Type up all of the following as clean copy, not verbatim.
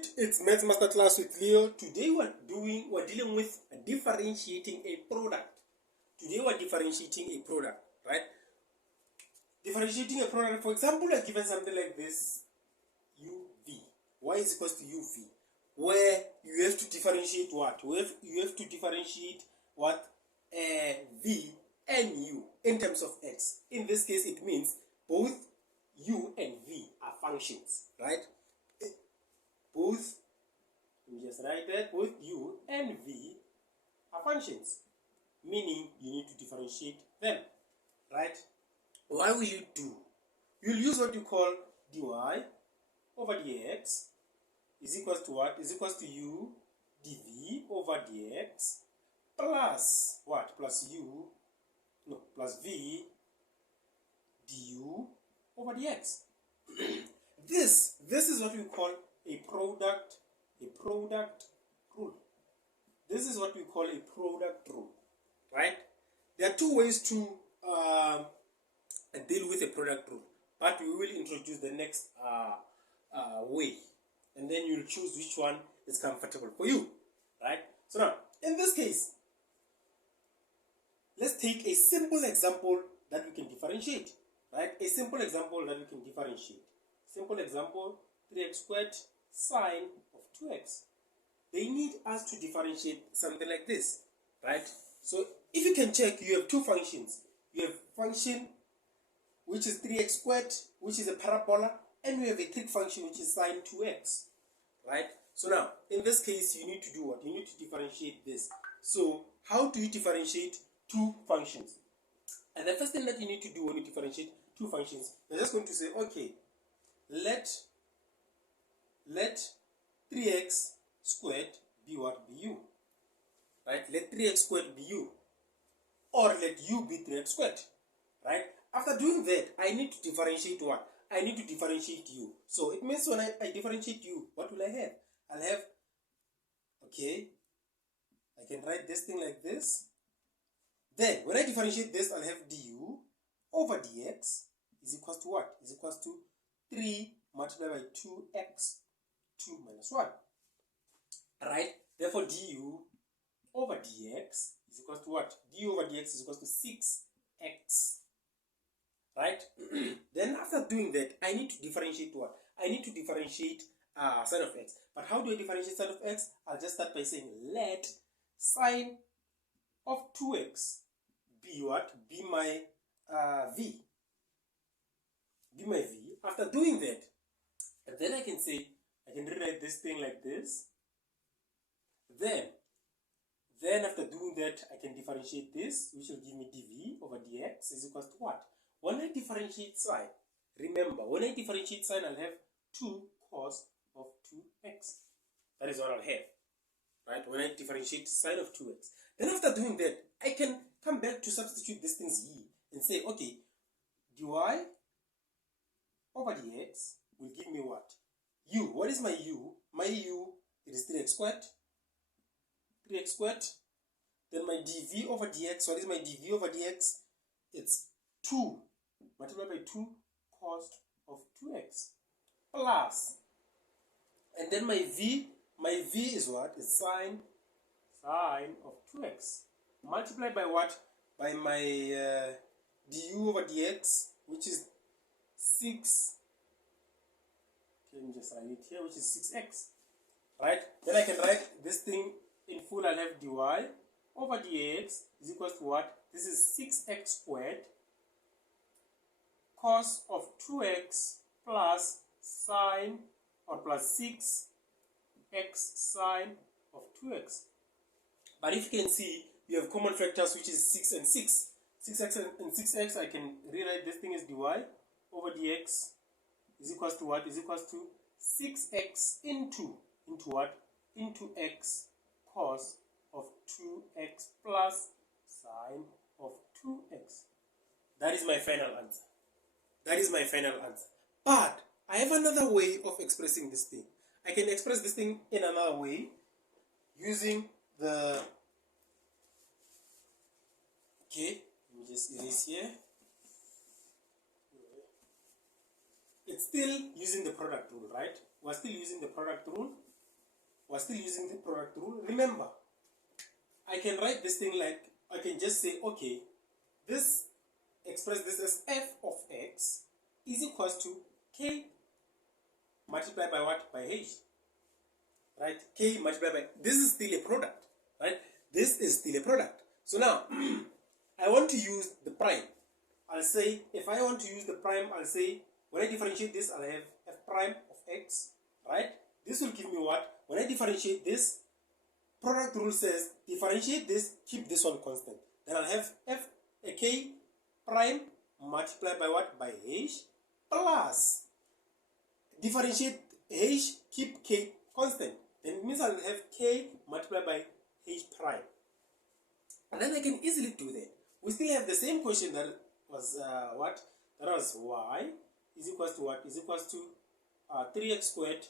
it, it's Maths Masterclass with Leo. Today we're dealing with differentiating a product. Today we're differentiating a product, right? Differentiating a product, for example, I've given something like this, UV. Y is equals to UV, where you have to differentiate what? You have to differentiate what? V and U in terms of X. In this case, it means both U and V are functions, right? Both, let me just write that, both U and V are functions, meaning you need to differentiate them, right? Why will you do? You'll use what you call dy over dx is equals to what? Is equals to U dv over dx plus what? Plus U, no, plus V du over dx. This is what we call a product rule. This is what we call a product rule, right? There are two ways to deal with a product rule, but we will introduce the next way, and then you'll choose which one is comfortable for you, right? So now, in this case, let's take a simple example that we can differentiate, right? A simple example that we can differentiate. Simple example, 3x squared sine of 2x. They need us to differentiate something like this, right? So if you can check, you have two functions. You have function which is 3x squared, which is a parabola, and we have a trig function which is sine 2x, right? So now, in this case, you need to do what? You need to differentiate this. So how do you differentiate two functions? And the first thing that you need to do when you differentiate two functions, you're just going to say, okay, let 3x squared be what? Be u, right? Let 3x squared be u, or let u be 3x squared, right? After doing that, I need to differentiate what? I need to differentiate u. So it means when I differentiate u, what will I have? I'll have, okay, I can write this thing like this. Then when I differentiate this, I'll have du over dx is equals to what? Is equals to 3 multiplied by 2x, 2 minus 1. Right? Therefore, du over dx is equals to what? Du over dx is equals to 6x. Right? Then after doing that, I need to differentiate what? I need to differentiate sine of x. But how do I differentiate sine of x? I'll just start by saying let sine of 2x be what? Be my v. Be my v. After doing that, and then I can say, I can rewrite this thing like this. Then after doing that, I can differentiate this, which will give me dv over dx is equals to what? When I differentiate sine, remember, when I differentiate sine, I'll have 2 cos of 2x. That is what I'll have, right? When I differentiate sine of 2x. Then after doing that, I can come back to substitute these things here and say, okay, dy over dx will give me what? U. What is my u? My u, it is 3x squared. 3x squared. Then my dv over dx, what is my dv over dx? It's 2 multiplied by 2 cos of 2x plus, and then my v is what? Is sine of 2x multiplied by what? By my du over dx, which is 6. Let me just write it here, which is 6x, right? Then I can write this thing in full. I'll have dy over dx is equals to what? This is 6x squared cos of 2x plus sine, or plus 6x sine of 2x. But if you can see, we have common factors, which is 6 and 6. 6x and 6x, I can rewrite this thing as dy over dx is equals to what? Is equals to 6x into what? Into x cos of 2x plus sine of 2x. That is my final answer. That is my final answer. But I have another way of expressing this thing. I can express this thing in another way using the, okay, let me just erase here. It's still using the product rule, right? We're still using the product rule. we're still using the product rule. Remember, I can write this thing like, I can just say, okay, this, express this as f of x is equals to k multiplied by what? By h. Right? K multiplied by, this is still a product. Right? This is still a product. So now, I want to use the prime. I'll say, if I want to use the prime, I'll say, when I differentiate this, I'll have f prime of x. Right? This will give me what? When I differentiate this, product rule says, differentiate this, keep this one constant. Then I'll have f a k prime multiplied by what? By h, plus differentiate h, keep k constant. Then it means I'll have k multiplied by h prime. And then I can easily do that. We still have the same question that was what? That was y is equals to what? Is equals to 3x squared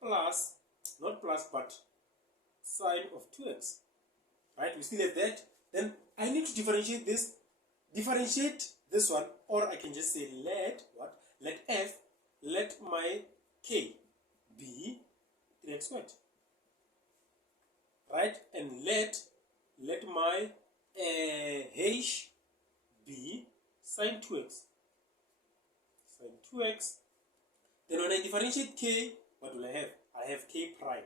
plus, not plus, but sine of 2x. Right? We still have that. Then I need to differentiate this. Differentiate this one, or I can just say let what? Let f, let my k be 3x squared. Right? And let my h be sine 2x. Sine 2x. Then when I differentiate k, what will I have? I have k prime,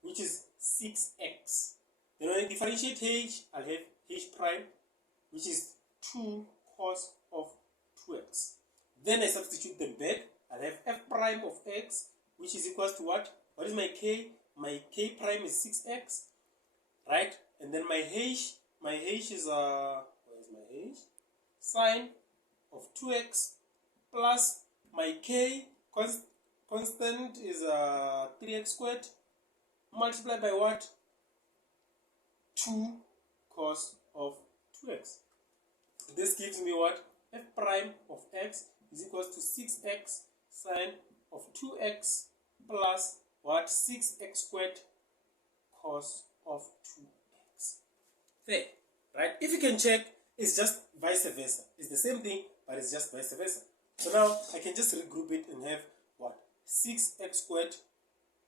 which is 6x. Then when I differentiate h, I'll have h prime, which is 2 cos of 2x. Then I substitute them back. I'll have f prime of x, which is equals to what? What is my k? My k prime is 6x, right? And then my h is where is my h? Sine of 2x plus my k constant is 3x squared multiplied by what? 2 cos of 2x. This gives me what? F prime of x is equals to 6x sine of 2x plus what? 6x squared cos of 2x. There, right? If you can check, it's just vice versa. It's the same thing, but it's just vice versa. So now I can just regroup it and have what? 6x squared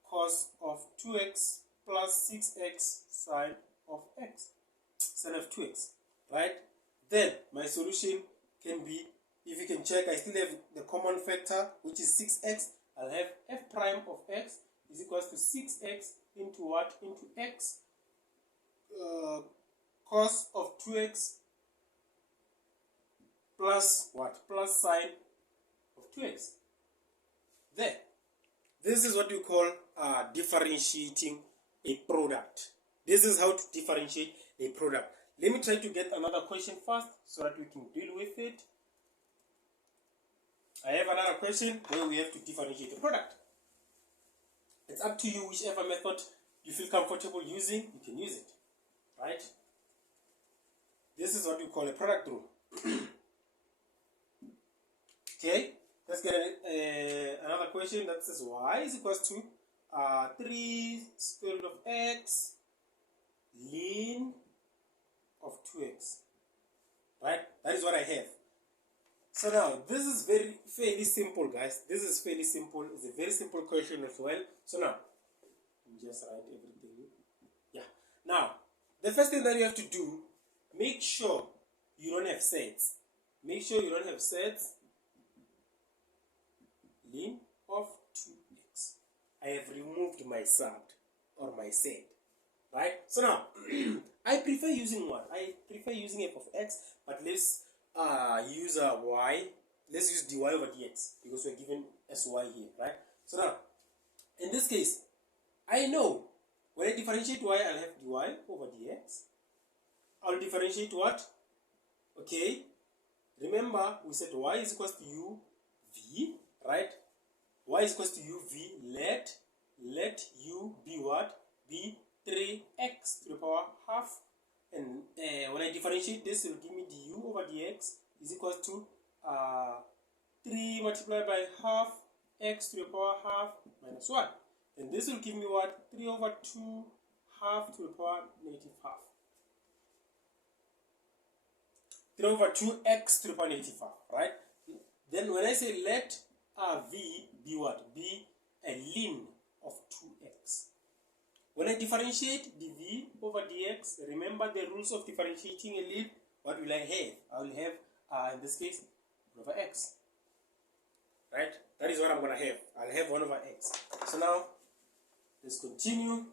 cos of 2x plus 6x sine of x, sine of 2x, right? Then my solution can be, if you can check, I still have the common factor, which is 6x. I'll have f prime of x is equals to 6x into what? Into x cos of 2x plus what? Plus sine of 2x. There. This is what we call differentiating a product. This is how to differentiate a product. Let me try to get another question first so that we can deal with it. I have another question where we have to differentiate a product. It's up to you, whichever method you feel comfortable using, you can use it. Right? This is what we call a product rule. Okay, let's get another question that says y is equals to 3 square root of x ln of 2x. Right? That is what I have. So now, this is fairly simple, guys. This is fairly simple. It's a very simple question as well. So now, just write everything. Yeah. Now, the first thing that you have to do, make sure you don't have sets. Make sure you don't have sets. Ln of 2x. I have removed my sub or my set. Right? So now, I prefer using what? I prefer using f of x, but let's use y. Let's use dy over dx because we're given sy here, right? So now, in this case, I know when I differentiate y, I'll have dy over dx. I'll differentiate what? Okay. Remember, we said y is equals to u v, right? Y is equals to u v. Let u be what? Be 3x to the power half. And when I differentiate this, it will give me du over dx is equals to 3 multiplied by half x to the power half minus 1. And this will give me what? 3 over 2 half to the power negative half. 3 over 2x to the power negative half, right? Then when I say let v be what? Be a ln of 2x. When I differentiate dv over dx, remember the rules of differentiating a little. What will I have? I will have, in this case, 1 over x. Right? That is what I'm going to have. I'll have 1 over x. So now, let's continue.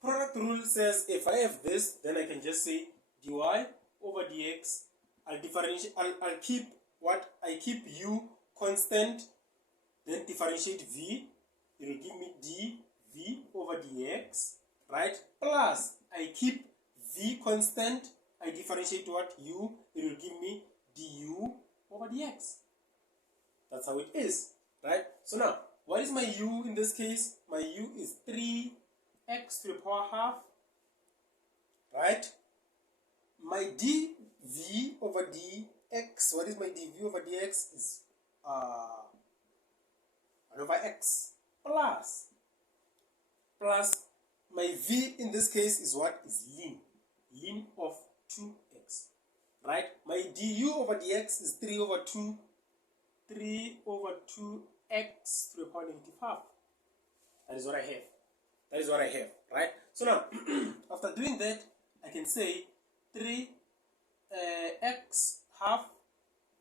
Product rule says if I have this, then I can just say dy over dx. I'll differentiate. I'll keep what? I keep u constant, then differentiate v. It will give me dv over dx, right? Plus, I keep v constant. I differentiate what? U. It will give me du over dx. That's how it is, right? So now, what is my u in this case? My u is 3x to the power half, right? My dv over dx, what is my dv over dx? Is 1 over x plus my v in this case is what? Is ln of 2x, right? My du over dx is 3 over 2x to the power negative half. That is what I have. That is what I have, right? So now, after doing that, I can say 3x half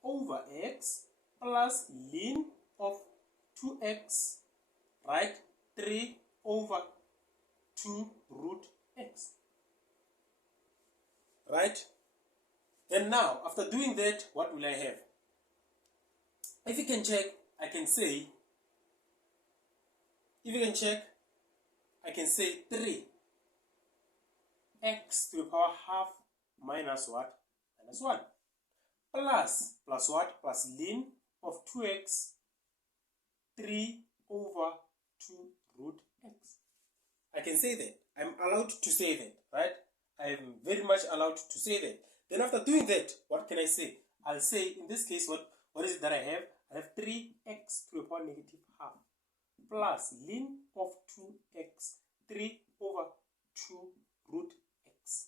over x plus ln of 2x, right? 3 over 2 root x, right? Then now, after doing that, what will I have? If you can check, I can say, I can say 3x to the power half minus what? Minus 1. Plus what? Plus ln of 2x, 3 over 2 root x. I can say that. I'm allowed to say that, right? I am very much allowed to say that. Then after doing that, what can I say? I'll say, in this case, what is it that I have? I have 3x to the power negative half plus ln of 2x, 3 over 2 root x.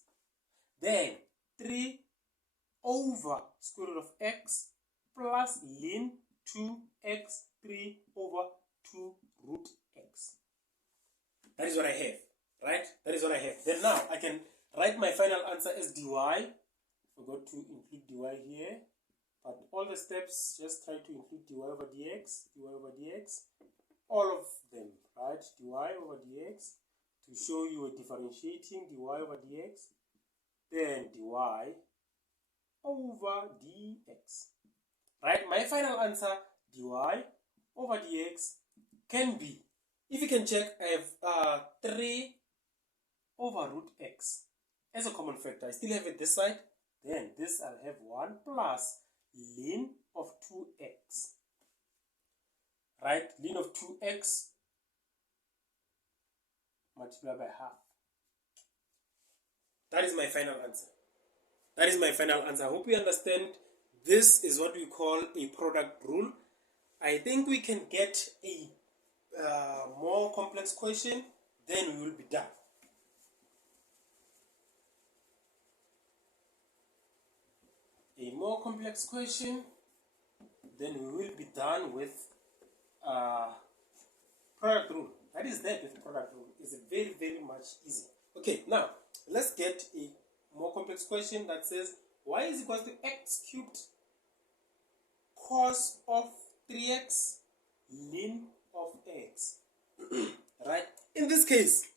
Then 3 over square root of x plus ln 2x, 3 over 2 root x. That is what I have, right? That is what I have. Then now I can write my final answer as dy. Forgot to include dy here. But all the steps, just try to include dy over dx, all of them, right? Dy over dx, to show you a differentiating dy over dx, then dy over dx, right? My final answer, dy over dx, can be, if you can check, I have 3 over root x as a common factor. I still have it this side, then this I'll have 1 plus ln of 2x, right? Ln of 2x multiplied by half. That is my final answer. That is my final answer. I hope you understand. This is what we call a product rule. I think we can get a more complex question, then we will be done. A more complex question, then we will be done with product rule. That is that with product rule. It's very, very much easy. Okay, now let's get a more complex question that says y is equal to x cubed cos of 3x ln of x. Right? In this case,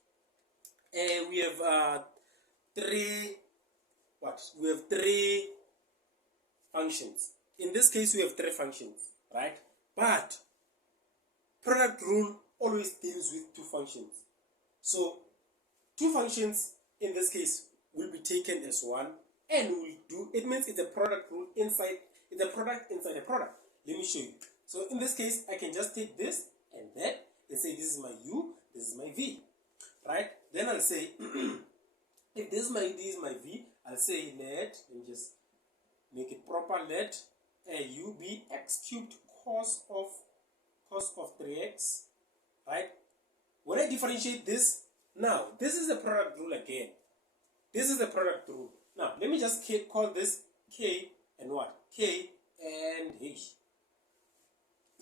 we have three functions. In this case, we have 3 functions, right? But product rule always deals with 2 functions. So 2 functions in this case will be taken as one, and we'll do, it means it's a product rule inside, it's a product inside a product. Let me show you. So in this case, I can just take this and that and say this is my u, this is my v, right? Then I'll say if this is my v, I'll say let me just make it proper, let u be x cubed cos of 3x, right? When I differentiate this, now this is the product rule again. This is the product rule. Now let me just call this k and what? K and h.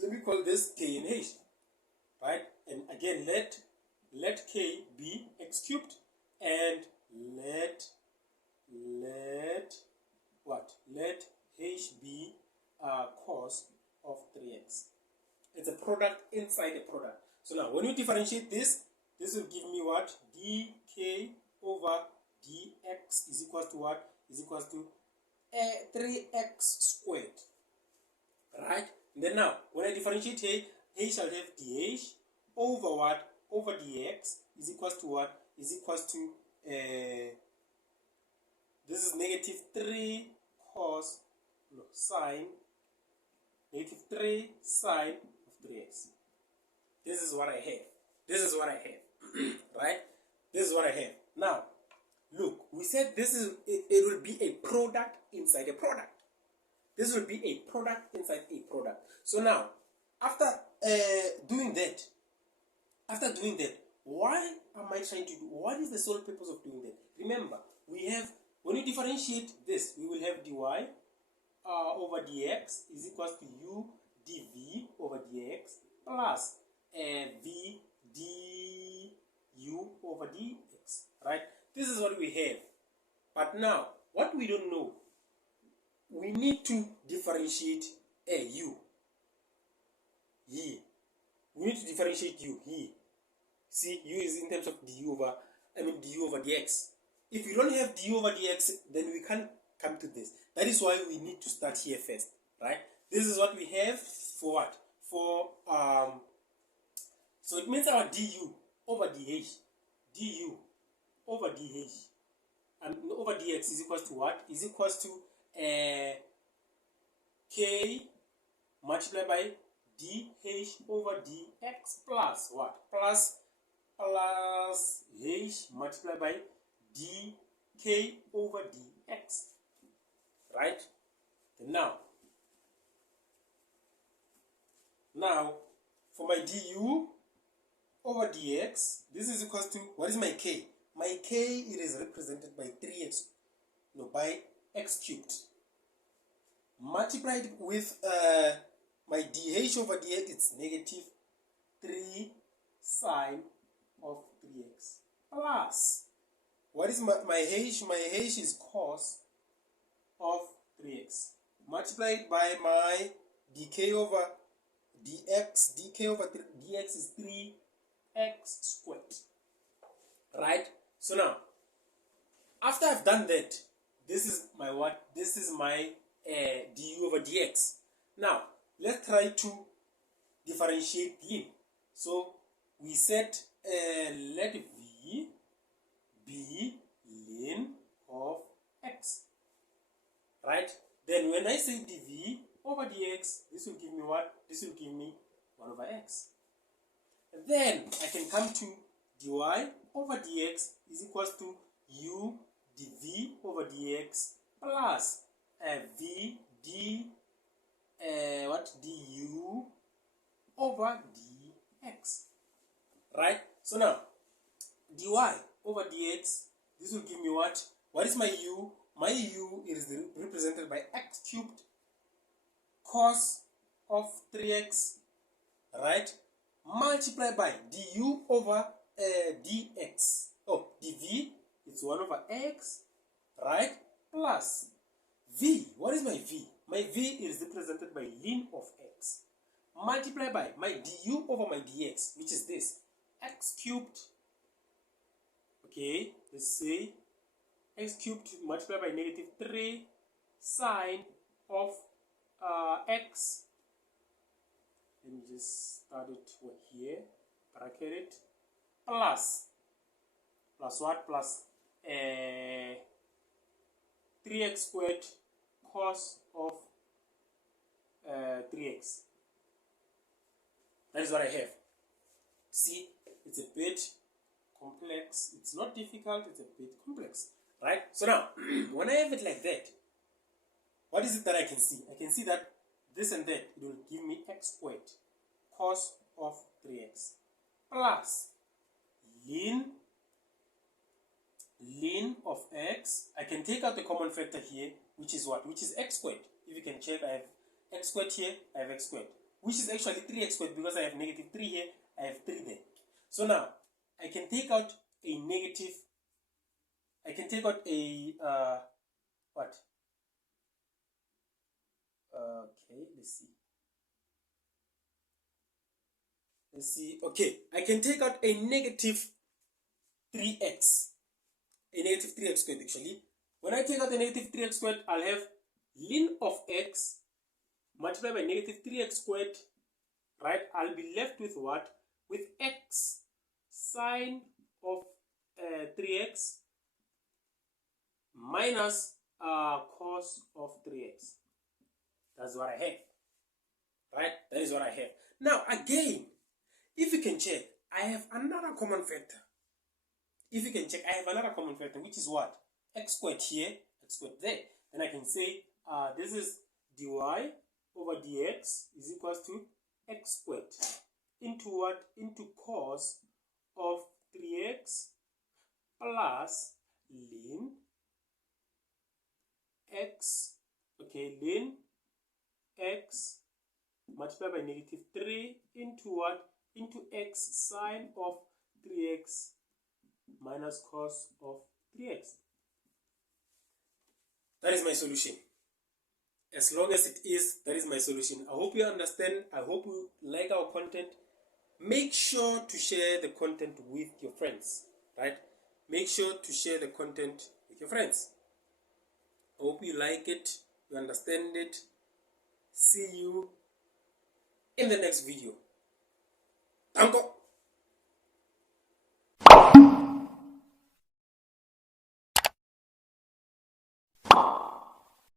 Let me call this k and h, right? And again, let k be x cubed, and let h be cos of 3x. It's a product inside a product. So now when you differentiate this will give me what? Dk over dx is equals to what? Is equals to 3x squared. Right? And then now when I differentiate h shall have dh over what? Over dx is equals to what? Is equals to this is negative 3 cos sine, negative 3 sine of 3x. This is what I have. This is what I have. Right? This is what I have. Now, look, we said it will be a product inside a product. This will be a product inside a product. So now, after doing that, why am I trying to do? What is the sole purpose of doing that? Remember, we have, when you differentiate this, we will have dy over dx is equals to u dv over dx plus v du over dx. Right? This is what we have. But now, what we don't know, we need to differentiate u here. We need to differentiate u here. See, u is in terms of du over dx. If you don't have du over dx, then we can't come to this. That is why we need to start here first, right? This is what we have for what? For so it means our du over dh, du over dh, and over dx is equals to what? Is equals to k multiplied by dh over dx plus what? Plus h multiplied by dk over dx. Right? Now for my du over dx, this is equals to, what is my k? My k, it is represented by 3x, no, by x cubed, multiplied with my dh over dx, it's negative 3 sine of 3x plus, what is my h? My h is cos of 3x multiplied by my dk over dx. Dk over dx is 3x squared. Right? So now, after I've done that, this is my what? This is my du over dx. Now, let's try to differentiate ln. So we said let v be ln of x. Right? Then when I say dv over dx, this will give me what? This will give me 1 over x. And then I can come to dy over dx is equals to u dv over dx plus v d du over dx. Right? So now dy over dx, this will give me what? What is my u? My u is represented by x cubed cos of 3x, right? Multiplied by du over dx. Oh, dv, it's 1 over x, right? Plus v. What is my v? My v is represented by ln of x. Multiplied by my du over my dx, which is this. X cubed. Okay, let's say x cubed multiplied by negative 3 sine of x. Let me just start it here, bracket it, plus what? Plus 3x squared cos of 3x. That is what I have. See, it's a bit complex. It's not difficult, it's a bit complex. Right? So now, when I have it like that, what is it that I can see? I can see that this and that, it will give me x squared cos of 3x plus ln of x. I can take out the common factor here, which is what? Which is x squared. If you can check, I have x squared here, I have x squared, which is actually 3x squared because I have negative 3 here, I have 3 there. So now I can take out a negative. I can take out a what? Okay, let's see. Let's see. Okay, I can take out a negative 3x. A negative 3x squared actually. When I take out the negative 3x squared, I'll have ln of x multiplied by negative 3x squared, right? I'll be left with what? With x sine of 3x minus cos of 3x. That's what I have, right? That is what I have. Now again, if you can check, I have another common factor. If you can check, I have another common factor, which is what? X squared here, x squared there. Then I can say this is dy over dx is equals to x squared into what? Into cos of 3x plus ln x, okay, ln x multiplied by negative 3 into what? Into x sine of 3x minus cos of 3x. That is my solution. As long as it is, that is my solution. I hope you understand. I hope you like our content. Make sure to share the content with your friends, right? Make sure to share the content with your friends. I hope you like it, you understand it. See you in the next video. Danko.